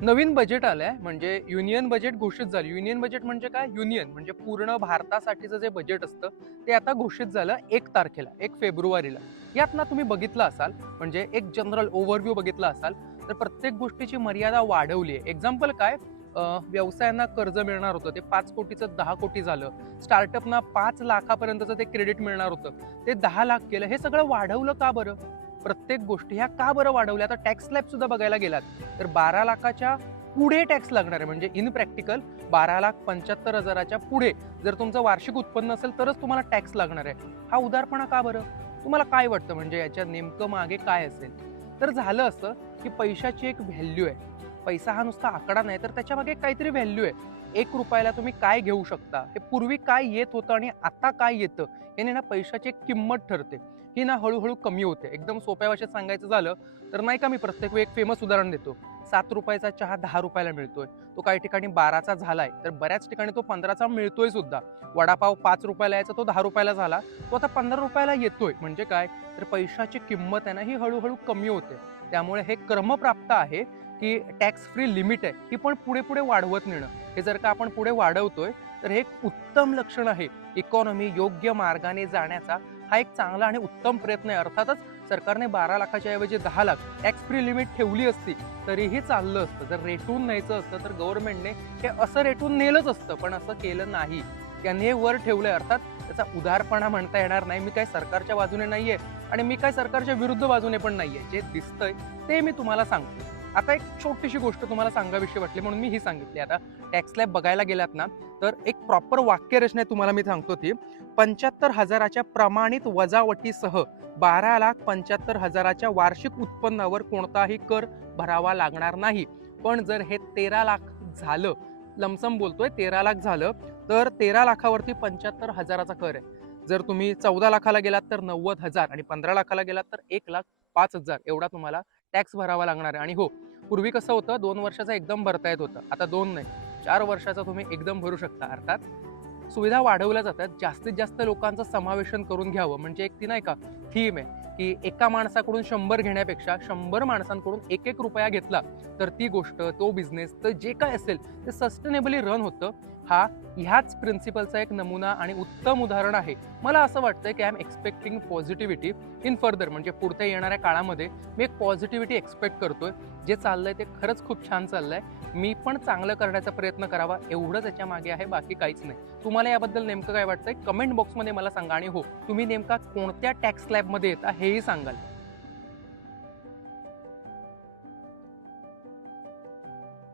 नवीन budget आलंय म्हणजे union budget घोषित झालं. युनियन बजेट म्हणजे काय? युनियन म्हणजे पूर्ण भारतासाठीचं जे बजेट असतं ते आता घोषित झालं एक तारखेला एक फेब्रुवारीला. यात ना तुम्ही बघितलं असाल म्हणजे एक जनरल ओव्हरव्ह्यू बघितला असाल तर प्रत्येक गोष्टीची मर्यादा वाढवली आहे. एक्झाम्पल काय? व्यवसायांना कर्ज मिळणार होतं ते पाच कोटीचं दहा कोटी झालं. स्टार्टअपना पाच लाखापर्यंतचं ते क्रेडिट मिळणार होतं. ते दहा लाख केलं. हे सगळं वाढवलं का बरं? प्रत्येक गोष्टी ह्या का बरं वाढवल्या? आता टॅक्स स्लॅब सुद्धा बघायला गेलात तर बारा लाखाच्या पुढे टॅक्स लागणार आहे. म्हणजे इन प्रॅक्टिकल बारा लाख पंच्याहत्तर हजाराच्या पुढे जर तुमचं वार्षिक उत्पन्न असेल तरच तुम्हाला टॅक्स लागणार आहे. हा उदारपणा का बरं? तुम्हाला काय वाटतं? म्हणजे याच्या नेमकं मागे काय असेल? तर झालं असं की पैशाची एक व्हॅल्यू आहे. पैसा हा नुसता आकडा नाही तर त्याच्यामागे काहीतरी व्हॅल्यू आहे. एक रुपयाला तुम्ही काय घेऊ शकता? हे पूर्वी काय येत होतं आणि आता काय येतं? याने ना पैशाची एक किंमत ठरते. ही ना हळूहळू कमी होते. एकदम सोप्या भाषेत सांगायचं झालं तर नाही का मी प्रत्येक वेळी एक फेमस उदाहरण देतो. सात रुपयाचा चहा दहा रुपयाला मिळतोय. तो काही ठिकाणी बाराचा झालाय तर बऱ्याच ठिकाणी तो पंधराचा मिळतोय सुद्धा. वडापाव पाच रुपयाला यायचा तो दहा रुपयाला झाला. तो आता पंधरा रुपयाला येतोय. म्हणजे काय? तर पैशाची किंमत आहे ना ही हळूहळू कमी होते. त्यामुळे हे क्रमप्राप्त आहे की टॅक्स फ्री लिमिट आहे ही पण पुढे पुढे वाढवत नेणं. हे जर का आपण पुढे वाढवतोय तर हे एक उत्तम लक्षण आहे. इकॉनॉमी योग्य मार्गाने जाण्याचा हा एक चांगला आणि उत्तम प्रयत्न आहे. अर्थातच सरकारने बारा लाखाच्या ऐवजी दहा लाख टॅक्स फ्री लिमिट ठेवली असती तरीही चाललं असतं. जर रेटून न्यायचं असतं तर गव्हर्नमेंटने हे असं रेटून नेलंच असतं पण असं केलं नाही. त्यांनी हे वर ठेवलंय अर्थात त्याचा उदारपणा म्हणता येणार नाही. मी काय सरकारच्या बाजूने नाहीये आणि मी काय सरकारच्या विरुद्ध बाजूने पण नाहीये. जे दिसतंय ते मी तुम्हाला सांगतो आता एक छोटीशी गोष्ट तुम्हाला सांगाविषयी वाटली म्हणून मी ही सांगितली. आता टॅक्स लॅब बघायला गेलात ना तर एक प्रॉपर वाक्यरचना आहे तुम्हाला मी सांगतो ती. पंच्याहत्तर हजाराच्या प्रमाणित वजावटीसह बारा लाख पंच्याहत्तर हजाराच्या वार्षिक उत्पन्नावर कोणताही कर भरावा लागणार नाही. पण जर हे तेरा लाख झालं लमसम बोलतोय तेरा लाख झालं तर तेरा लाखावरती पंच्याहत्तर हजाराचा कर आहे. जर तुम्ही चौदा लाखाला गेलात तर नव्वद हजार आणि पंधरा लाखाला गेलात तर एक लाख पाच हजार एवढा तुम्हाला टॅक्स भरावा लागणार आहे. आणि हो पूर्वी कसं होतं दोन वर्षाचा एकदम भरता येत होतं. आता दोन नाही. चार वर्षाचा तुम्ही एकदम भरू शकता. अर्थात सुविधा वाढवल्या जातात. जास्तीत जास्त लोकांचं समावेशन करून घ्यावं. म्हणजे एक ती नाही का थीम आहे की एका माणसाकडून शंभर घेण्यापेक्षा शंभर माणसांकडून एक एक रुपया घेतला तर ती गोष्ट तो बिझनेस तर जे काय असेल ते सस्टेनेबली रन होतं. हा ह्याच प्रिन्सिपलचा एक नमुना आणि उत्तम उदाहरण आहे. मला असं वाटतंय की I am expecting positivity in further म्हणजे पुढच्या येणाऱ्या काळामध्ये मी एक पॉझिटिव्हिटी एक्सपेक्ट करतोय. जे चाललंय ते खरंच खूप छान चाललंय. मी पण चांगलं करण्याचा प्रयत्न करावा. एवढंच याच्या मागे आहे बाकी काहीच नाही. तुम्हाला याबद्दल नेमकं काय वाटतंय? कमेंट बॉक्समध्ये मला सांगा. आणि हो तुम्ही नेमका कोणत्या टॅक्स स्लॅबमध्ये येता हेही सांगाल.